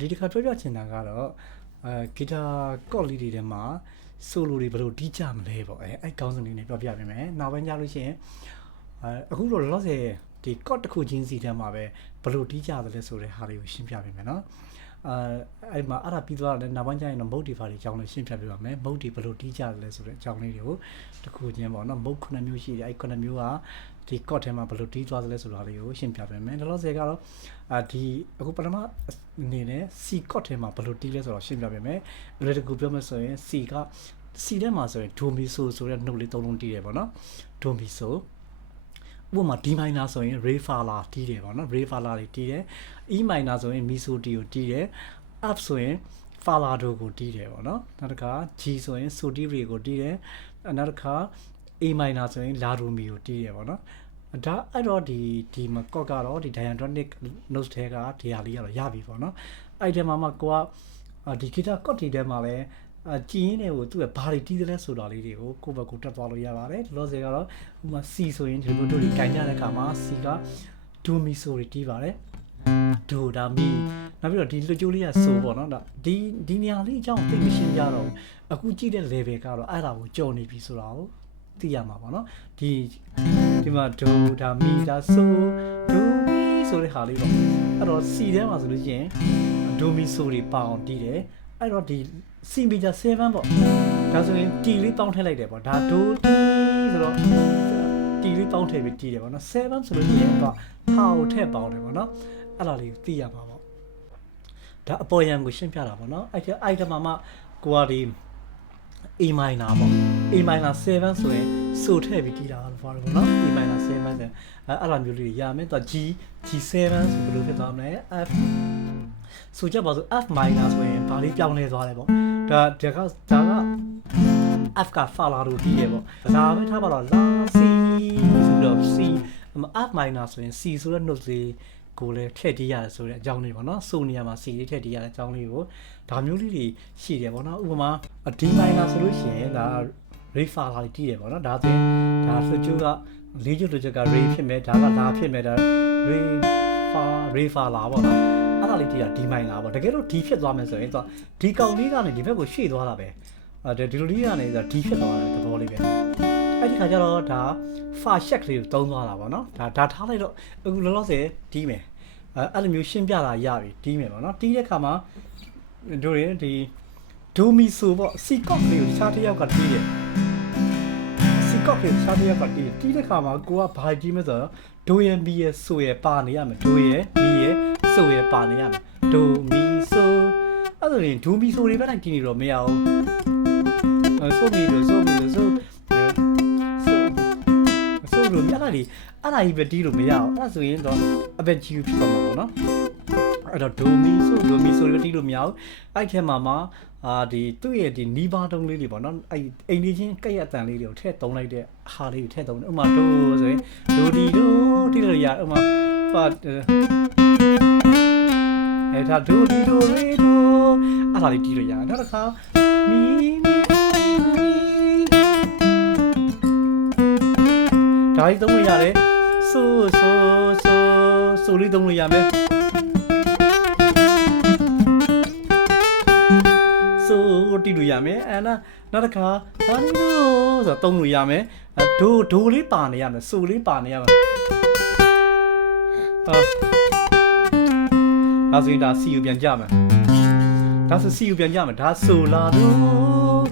ဒီတစ်ခါပြောပြချင်တာကတော့ဂီတာကော့လေးတွေထဲမှာဆိုလိုတွေဘယ်လိုတီးကြမလဲပေါ့အဲ့ကောင်းစဉ်လေးနဲ့ပြောပြပေးမယ်နောက်ပိုင်းကြလို့ရှိရင်အခုတော့လောဆယ်ဒီကော့တစ်ခုချင်းစီထဲမှာပဲဘယ်လိုတီးကြသလဲဆိုတဲ့ဟာတွေကိုရှင်းပြပေးမယ်နော်အဲ့မှာအဲ့ဒါပြီးသွားတယ်နောက်ပိုင်းကျရင်တော့မုတ်ဒီဖာတွေအကြောင်းလေးရှင်းပြပေးပါမယ်မုတ်ဒီဘယ်လိုတီးကြသလဲဆိုတဲ့အကြောင်းလေးတွေကိုတစ်ခုချင်းပေါ့နော်မုတ်9မျိုးရှိတယ်အဲ့9မျိုးကဒီကော့ထဲမှာဘယ်လိုတီးသွားသလဲဆိုတာလေးကိုရှင်းပြပေးမယ်လောဆယ်ကတော့ဒီအခုပထမအနေနဲ့ C ကော့ထဲမှာဘယ်လိုတီးလဲဆိုတော့ရှင်းပြပေးမယ်အလွယ်တကူပြောမယ်ဆိုရင် C က C ထဲမှာဆိုရင်ဒိုမီဆိုဆိုတဲ့နှုတ်လေးသုံးလုံးတီးတယ်ပေါ့နော်ဒိုမီဆိုဥပမာ D minor ဆိုရင် Re fa la တီးတယ်ပေါ့နော် Re fa la တွေတီးတယ် E minor ဆိုရင် Mi so ti ကိုတီးတယ် F ဆိုရင် fa la do ကိုတီးတယ်ပေါ့နော်နောက်တစ်ခါ G ဆိုရင် so ti re ကိုတီးတယ်နောက်တစ်ခါ A minor ဆိုရင် la do mi ကိုတီးတယ်ပေါ့နော်ဒါအဲ့တော့ဒီမှာကော့ကတော့ဒီ diatonic notes ထဲကဒီဟာလေးကတော့ရပြီပေါ့နော်အဲ့ဒီမှာမှကိုကဒီ guitar chord တွေထဲမှာပဲကြည်ရင်းတွေကိုသူကဘာတွေတီးသလဲဆိုတာလေးတွေကိုကိုယ့်ဘက်ကိုတက်သွားလို့ရပါတယ်ဒီလိုဆိုကတော့ဥပမာ C ဆိုရင်ဒီလိုတို့တွေခြင်ကြတဲ့အခါမှာ C က do mi so တွေတီးပါတယ် do ဒါ mi နောက်ပြီးတော့ဒီလွှတ်ကြိုးလေးက so ပေါ့နော်ဒါဒီနေရာလေးအကြောင်းသိမရှင်းကြတော့အခုကြည့်တဲ့ level ကတော့အဲ့ဒါကိုကြော်နေပြီဆိုတာကိုသိရမှာပေါ့နော်ဒီမှာ do ဒါ mi ဒါ so do mi ဆိုတဲ့ဟာလေးပေါ့အဲ့တော့ C ထဲမှာဆိုလို့ရှိရင် do mi so တွေပါအောင်တီးတယ်အဲ့တော့ဒီ C major 7ပေါ့ဒါဆိုရင် T လေးပေါင်းထည့်လိုက်တယ်ပေါ့ဒါ do T ဆိုတော့ T လေးပေါင်းထည့်ပြီးတီးတယ်ပေါ့နော်7ဆိုလို့ရှိရင်တော့ဟာကိုထည့်ပေါင်းတယ်ပေါ့နော်အဲ့ဒါလေးကိုသိရမှာပေါ့ဒါအပေါ်ယံကိုရှင်းပြတာပေါ့နော်အဲ့ဒီမှာမှကိုကဒီ A minor ပေါ့ A minor 7ဆိုရင်ဆိုထည့်ပြီးတီးတာလို့ပြောတယ်ပေါ့နော် A minor 7ဆိုအဲ့လိုမျိုးလေးရမယ်တော့ G7 ဆိုဘယ်လိုဖြစ်သွားမလဲ F ဆိုကြပါစို့ F minor ဆိုရင်ဘာလေးပြောင်းလဲသွားတယ်ပေါ့ဒါက F က fa la do တီးတယ်ပေါ့ဒါပဲထားပါတော့ la C ဆိုတော့ C F minor ဆိုရင် C ဆိုတဲ့ note လေးကိုလည်းထည့်တီးရတယ်ဆိုတဲ့အကြောင်းလေးပေါ့နော်ဆိုနေရာမှာ C လေးထည့်တီးရတဲ့အကြောင်းလေးကိုဒါမျိုးလေးတွေရှိတယ်ပေါ့နော်ဥပမာ D minor ဆိုလို့ရှိရင်ဒါ Re fa la တီးတယ်ပေါ့နော်ဒါဆိုရင်ဒါဆိုကျိုးကလေးကျိုးတစ်ချက်က Re ဖြစ်မယ်ဒါက La ဖြစ်မယ်ဒါ Re fa la ပေါ့နော်အဲ့ဒါလေးတီးတာ D minor ပေါ့တကယ်လို့ D ဖြစ်သွားမယ်ဆိုရင်တော့ဒီကောင်လေးကနေဒီဘက်ကိုရွှေ့သွားတာပဲဒီလိုလေးကနေဆို D ဖြစ်သွားတဲ့သဘောလေးပဲအဲ့ဒီခါကျတော့ဒါ fa check လေးကိုသုံးသွားတာပေါ့နော်ဒါထားလိုက်တော့အခုလောလောဆယ်တီးမယ်အဲ့လိုမျိုးရှင်းပြတာရပြီတီးမယ်ပေါ့နော်တီးတဲ့ခါမှာတို့ရင်ဒီ do mi so ပေါ့ C chord လေးကိုရှားတစ်ယောက်ကတီးတယ် C chord လေးရှားတစ်ယောက်ကတီးတဲ့ခါမှာကိုကဘာတီးမလဲဆိုတော့ do ရဲ့ mi ရဲ့ so ရဲ့ပါနေရမယ် do ရဲ့ mi ရဲ့ so ရဲ့ပါနေရမယ် do mi so အဲ့ဒါရင် do mi so တွေပဲတိုင်းတီးနေတော့မရဘူးso mi do so mi do so လို့မြတ်လိုက်အဲ့ဒါကြီးပဲတီးလို့မရအောင်အဲ့ဒါဆိုရင်တော့အပက်ကြီးဖြစ်သွားမှာပေါ့နော်အဲ့တော့ do mi so တွေတီးလို့မရအောင်အဲ့ထဲမှာဒီသူ့ရဲ့ဒီနီးပါးတုံးလေးတွေပေါ့နော်အဲ့အိမ်လေးချင်းကက်ရအတန်လေးတွေကိုထည့်သုံးလိုက်တဲ့ဟာလေးကိုထည့်သုံးတယ်ဥပမာ do ဆိုရင် do di do တီးလို့ရဥပမာ fa အဲ့ဒါ do di do re do အဲ့ဒါလေးတီးလို့ရတယ်နောက်တစ်ခါ miဒါကြီးသုံးလို့ရတယ်ဆိုလေးသုံးလို့ရမယ်ဆိုတီးလို့ရမယ်အဲ့နောက်တစ်ခါဒါလေးဆိုတော့သုံးလို့ရမယ်ဒိုလေးပါနေရမယ်ဆိုလေးပါနေရမယ်ဒါဆိုရင်ဒါ C ကိုပြန်ကြမယ်ဒါဆို C ကိုပြန်ကြမယ်ဒါဆိုလာတော့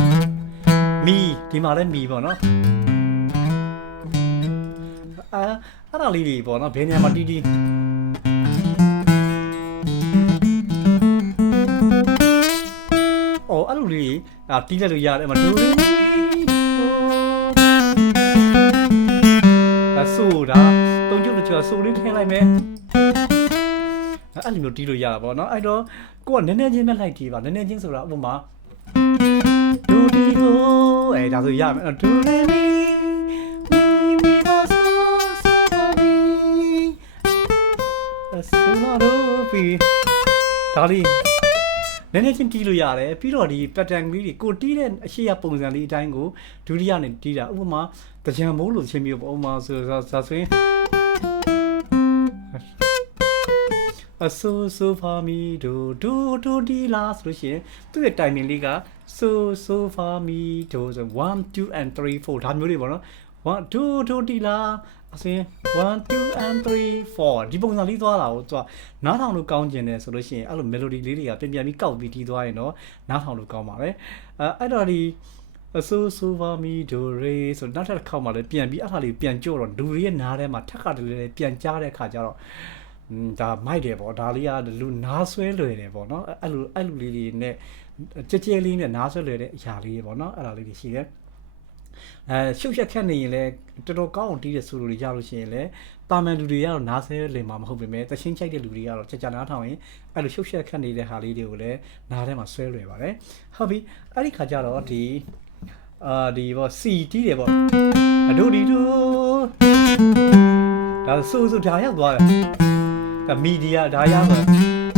မီဒီမှာလည်းမီပေါ့နော်အဲ့ဒါလေးတွေပေါ့နော်ဘယ်နေရာမှာတီးအော်အဲ့လိုလေးတီးလိုက်လို့ရတယ်အဲ့မှာဒိုရီဆိုတာတုံးကျုပ်တို့ဆိုလေးထည့်လိုက်မယ်အဲ့လိုမျိုးတီးလို့ရတာပေါ့နော်အဲ့တော့ကိုကနည်းနည်းချင်းပဲလိုက်တီးပါနည်းနည်းချင်းဆိုတာဥပမာဒိုဒီဒိုဒါဆိုရမယ်ဒိုရီမီဒါလေးနည်းနည်းချင်းတီးလို့ရတယ်ပြီးတော့ဒီ pattern လေးတွေကိုတီးတဲ့အရှိရပုံစံလေးအတိုင်းကိုဒုတိယနဲ့တီးတာဥပမာတကြံမိုးလို့ချင်းမျိုးပေါ့ဥပမာဆိုရင် so far me do di la ဆိုလို့ရှိရင်သူ့ရဲ့ timing လေးက so far me do ဆို1 2 and 3 4ဒါမျိုးတွေပေါ့နော်1 2ဒီလာအစင်း1 2 and 3 4ဒီပုံစံလေးသွားတာကိုသူကနားထောင်လို့ကောင်းကျင်တယ်ဆိုလို့ရှိရင်အဲ့လို melody လေးတွေကပြန်ပြီးကောက်ပြီးတီးသွားရင်တော့နားထောင်လို့ကောင်းပါတယ်အဲ့တော့ဒီ so far me do re ဆိုနောက်ထပ်တစ်ခေါက်မှလည်းပြန်ပြီးအဲ့ဒါလေးပြန်ကြော့တော့လူတွေရဲ့နားထဲမှာထက်ကတည်းကပြန်ကြားတဲ့အခါကျတော့ဒါမိုက်တယ်ပေါ့ဒါလေးကလူနားဆွဲလွယ်တယ်ပေါ့နော်အဲ့လိုလေးတွေနဲ့ကြဲလေးနဲ့နားဆွဲလွယ်တဲ့အရာလေးတွေပေါ့နော်အဲ့ဒါလေးတွေရှိတယ်ရှုပ်ရက်ခက်နေရင်လည်းတော်တော်ကောင်းအောင်တီးတဲ့ဆိုလိုတွေရလို့ရှိရင်လည်းတာမန်လူတွေကတော့နားဆဲလင်မှာမဟုတ်ပေမဲ့တချင်းချိုက်တဲ့လူတွေကတော့ကြာနားထောင်ရင်အဲ့လိုရှုပ်ရက်ခက်နေတဲ့ဟာလေးတွေကိုလည်းနားထဲမှာဆွဲလွယ်ပါတယ်ဟုတ်ပြီအဲ့ဒီခါကျတော့ဒီပေါ့ C တီးတယ်ပေါ့အဒိုဒီဒိုဒါဆိုဒါရောက်သွားတယ်ဒါမီဒီယာဒါရောက်သွား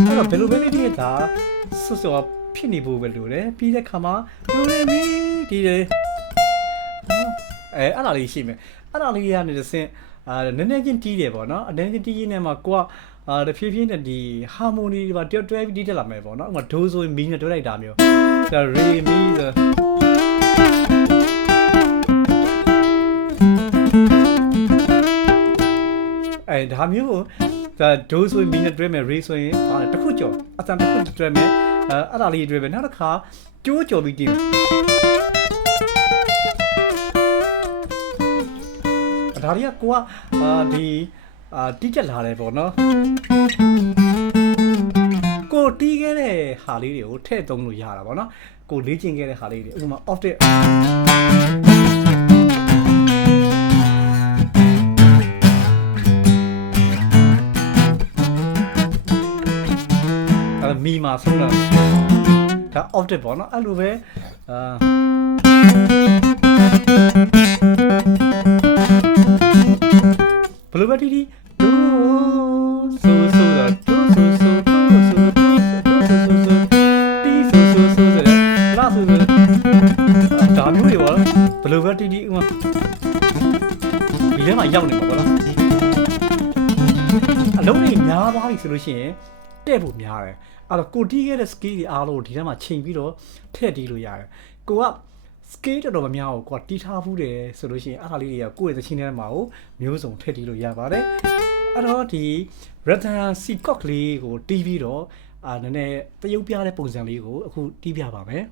အဲ့တော့ဘယ်လိုပဲနေဒီဒါဆိုဖြစ်နေဖို့ပဲလို့လေပြီးတဲ့ခါမှာဒိုရီမီဒီတယ်အဲ့ဒါလေးရှိမယ်အဲ့ဒါလေးကနေတစ်ဆင့်နည်းနည်းချင်းတီးတယ်ပေါ့နော်အနေချင်းတီးရင်းနဲ့မှာကိုကတဖြည်းဖြည်းနဲ့ဒီ harmony တွေပါတွဲပြီးတီးတက်လာမယ်ပေါ့နော်ဥပမာဒိုးဆိုရင်မီနဲ့တွဲလိုက်တာမျိုးဒါ re mi ဆိုအဲ့ဒါမျိုးကိုဒါဒိုးဆိုရင်မီနဲ့တွဲမယ် re ဆိုရင်ဟာတစ်ခုကျော်အတန်တစ်ခုတွဲမယ်အဲ့ဒါလေးတွဲပဲနောက်တစ်ခါကျိုးကျော်ပြီးတီးမယ်ဒါတွေကကိုကဒီတီးချက်လာတယ်ပေါ့နော်ကိုတီးခဲ့တဲ့ဟာလေးတွေကိုထည့်သုံးလို့ရတာပေါ့နော်ကိုလေ့ကျင့်ခဲ့တဲ့ဟာလေးတွေဥပမာ octave မီမှာဆုံးတာဒါ octave ပေါ့နော်အဲ့လိုပဲဘယ်လိုပဲတီးတီးဒိုဆိုတော့ဒိုဆိုတီးဆိုလာဆိုဒါမျိုးတွေပေါ့ဘယ်လိုပဲတီးတီးဥမာဒီထဲမှာရောက်နေမှာပေါ့နော်အလုံးတွေများသွားပြီဆိုလို့ရှိရင်တဲ့ဖို့များတယ်အဲ့တော့ကိုတီးခဲ့တဲ့ skill တွေအားလုံးဒီထဲမှာချိန်ပြီးတော့ထည့်တီးလို့ရတယ်ကိုကscale တော်တော်များများကိုကွာတီးထားဘူးတယ်ဆိုလို့ရှိရင်အဲ့ဒါလေးတွေကကိုယ့်ရဲ့သချင်းထဲမှာကိုမျိုးစုံထည့်တီးလို့ရပါတယ်အဲ့တော့ဒီ Rattan Seacock လေးကိုတီးပြီးတော့နည်းနည်းတရုပ်ပြတဲ့ပုံစံလေးကိုအခုတီးပြပါမယ်